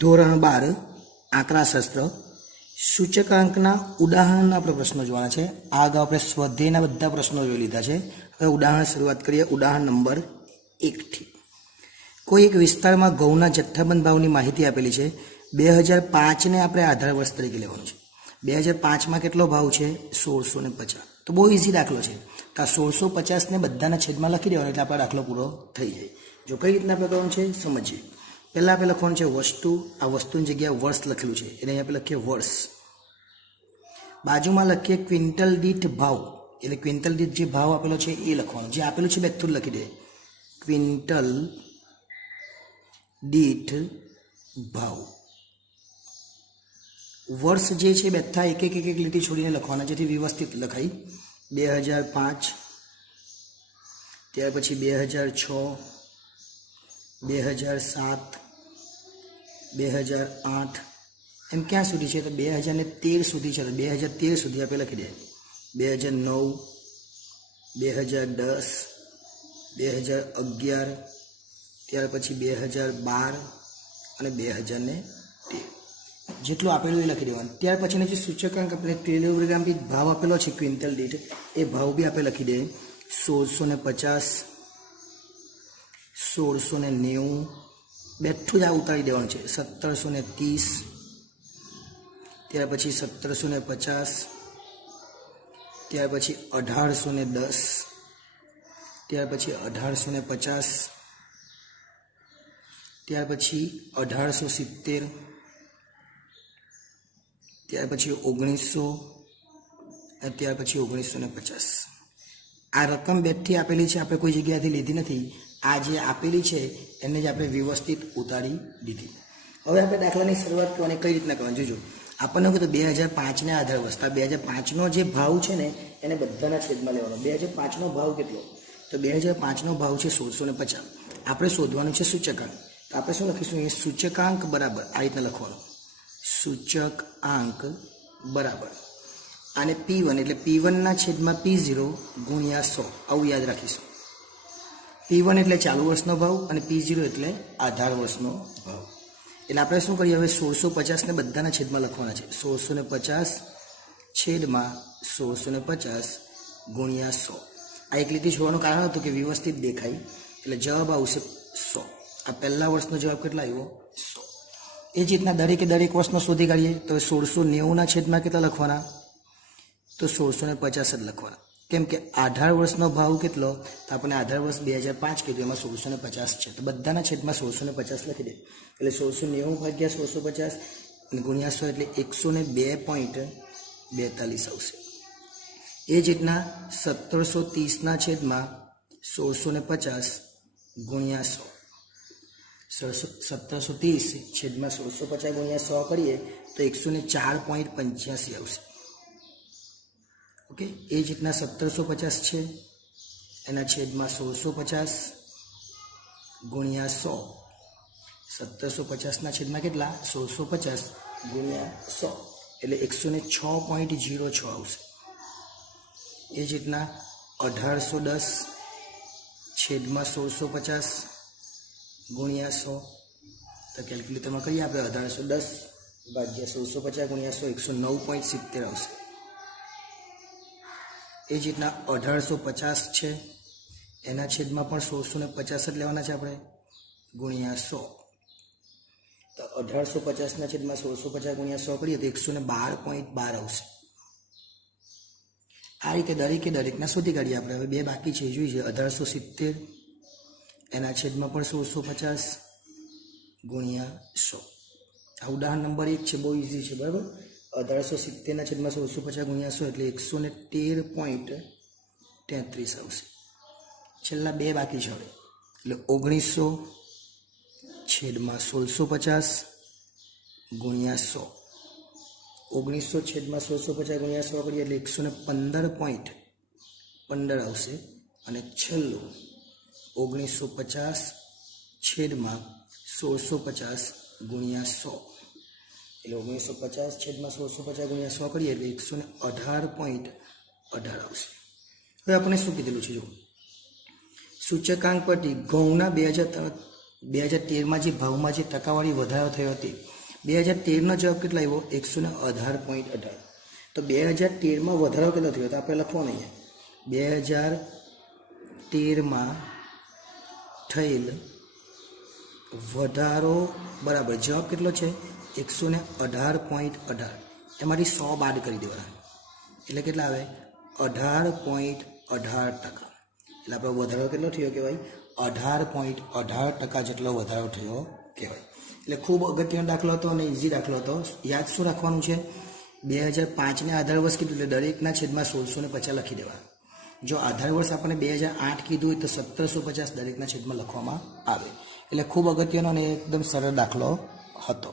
ધોરણ 12 આંકડાશાસ્ત્ર સૂચકાંકના ઉદાહરણના આપણે પ્રશ્નો જોવાના છે. આ અગાઉ આપણે સ્વાધ્યાયના બધા પ્રશ્નો જોઈ લીધા છે. હવે ઉદાહરણ શરૂઆત કરીએ. ઉદાહરણ નંબર 1 થી. કોઈ એક વિસ્તારમાં ઘઉંના જથ્થાબંધ ભાવની માહિતી આપેલી છે. 2005 ને આપણે આધાર વર્ષ તરીકે લેવાનું છે. 2005માં કેટલો ભાવ છે? 1650. તો બહુ ઇઝી દાખલો છે. તો આ 1650 ને બધાના છેદમાં લખી દેવાનો એટલે આપણો દાખલો પૂરો થઈ જાય. જો કઈ રીતના આપણે કરવાનું છે સમજીએ. પહેલાં આપણે લખવાનું છે વસ્તુ. આ વસ્તુની જગ્યાએ વર્ષ લખેલું છે એટલે અહીંયા આપણે લખીએ વર્ષ. બાજુમાં લખીએ ક્વિન્ટલ દીઠ ભાવ, એટલે ક્વિન્ટલ દીઠ જે ભાવ આપેલો છે એ લખવાનો. જે આપેલું છે બેઠું લખી દે. ક્વિન્ટલ દીઠ ભાવ. વર્ષ જે છે બેઠા એક એક લીટી છોડીને લખવાના જેથી વ્યવસ્થિત લખાય. 2005, ત્યાર પછી 2006, 2007, 2008 એમ ક્યાં સુધી છે? તો 2013 સુધી છે. તો 2013 સુધી આપણે લખી દે. 2009, 2010, 2011, ત્યાર પછી 2012 અને 2013 જેટલું આપેલું એ લખી દેવાનું. ત્યાર પછીનો જે સૂચકાંક આપણે કિલોગ્રામ દીઠ ભાવ આપેલો છે ક્વિન્ટલ દીઠ, એ ભાવ બી આપણે લખી દઈએ. 1650, 1690 બેઠું જ આ ઉતારી દેવાનું છે. 1730, ત્યાર પછી 1750, ત્યાર પછી 1810, ત્યાર પછી 1850, ત્યાર પછી 1870, ત્યાર પછી 1900 અને ત્યાર પછી 1950. આ રકમ બેઠી આપેલી છે, આપણે કોઈ જગ્યાએથી લીધી નથી. આ જે આપેલી છે એને જ આપણે વ્યવસ્થિત ઉતારી દીધી. હવે આપણે દાખલાની શરૂઆત કરવાની કઈ રીતના કરવાની જોજો. આપણને કીધું 2005ને આધાર વર્ષ. 2005નો જે ભાવ છે ને એને બધાના છેદમાં લેવાનો. 2005નો ભાવ કેટલો? તો 2005નો ભાવ છે 1650. આપણે શોધવાનું છે સૂચકાંક. તો આપણે શું લખીશું? એ સૂચકાંક બરાબર આ રીતના લખવાનું. સૂચકાંક બરાબર અને P1 એટલે P1ના છેદમાં P0 ગુણ્યા 100. આવું યાદ રાખીશું. P1 એટલે ચાલુ વર્ષનો ભાવ અને P0 એટલે આધાર વર્ષનો ભાવ. એટલે આપણે શું કરીએ હવે? 1650 ને બધાના છેદમાં લખવાના છે. 1650 છેદમાં 1650 ગુણ્યા 100. આ એક લીટી છોડવાનું કારણ હતું કે વ્યવસ્થિત દેખાય. એટલે જવાબ આવશે 100. આ પહેલા વર્ષનો જવાબ કેટલા આવ્યો? 100. એ જ રીતના દરેકે દરેક વર્ષનો શોધી કાઢીએ. તો 1690ના છેદમાં કેટલા લખવાના? તો 1650 જ લખવાના. કેમ કે આધાર વર્ષનો ભાવ કેટલો? તો આપણે આધાર વર્ષ 2005 કીધું, એમાં 1650 છે. તો બધાના છેદમાં 1650 લખી દે. એટલે 1690 ભાગ્યા 1650 અને ગુણ્યા 100 એટલે 102.42 આવશે. એ જ રીતના 1730ના છેદમાં 1650 ગુણ્યા 100. 1730 છેદમાં 1650 ગુણ્યા 100 કરીએ તો 104.85 આવશે. ઓકે. એ જ રીતના 1750 છે એના છેદમાં 1650 ગુણ્યા 100. 1750ના છેદમાં કેટલા? 1650 ગુણ્યા 100 એટલે 106.06 આવશે. એ જ રીતના 1810 છેદમાં 1650 ગુણ્યા 100. તો કેલ્ક્યુલેટરમાં કરીએ આપણે. 1810 ભાગ્યા 1650 ગુણ્યા 100 109.70 આવશે. એ જ રીતના 1850 છે એના છેદમાં પણ 1650 જ લેવાના છે આપણે ગુણ્યા 100. તો 1850ના છેદમાં 1650 ગુણ્યા 100 કરીએ તો 112.12 આવશે. આ રીતે દરેકે દરેકના શોધી કાઢીએ આપણે. હવે બે બાકી છે જોઈએ છે. 1870 એના છેદમાં પણ 1650 ગુણ્યા 100. આ ઉદાહરણ નંબર 1 છે, બહુ ઇઝી છે. બરાબર. 1870ના છેદમાં 1650 ગુણ્યા 100 એટલે 113.33 આવશે. છેલ્લા બે બાકી છે હવે. એટલે 1900 છેદમાં 1650 ગુણ્યા 100. 1900 છેદમાં 1650 ગુણ્યા 100 કરીએ એટલે 115.15 આવશે. અને છેલ્લું 1950 છેદમાં 1650 ગુણ્યા 100 એટલે 1950 છેદમાં 1650 ગુણ્યા 100 કરીએ એટલે 118.18 આવશે. હવે આપણે શું કીધેલું છે? જો સૂચકાંક પરથી ઘઉંના 2013માં જે ભાવમાં જે ટકાવારી વધારો થયો હતી 2013નો જવાબ કેટલો આવ્યો 118.18. તો 2013માં વધારો કેટલો થયો તો આપણે લખવાનું અહીંયા 2013માં થયેલ વધારો બરાબર જવાબ કેટલો છે 118.18. એમાંથી 100 બાદ કરી દેવાના એટલે કેટલા આવે 18.18%. એટલે આપણો વધારો કેટલો થયો કહેવાય 18.18% જેટલો વધારો થયો કહેવાય. એટલે ખૂબ અગત્યનો દાખલો હતો અને ઇઝી દાખલો હતો. યાદ શું રાખવાનું છે 2005ને આધાર વર્ષ કીધું એટલે દરેકના છેદમાં 1650 લખી દેવા. જો આધાર વર્ષ આપણને 2008 કીધું હોય તો 1750 દરેકના છેદમાં લખવામાં આવે. એટલે ખૂબ અગત્યનો અને એકદમ સરળ દાખલો હતો.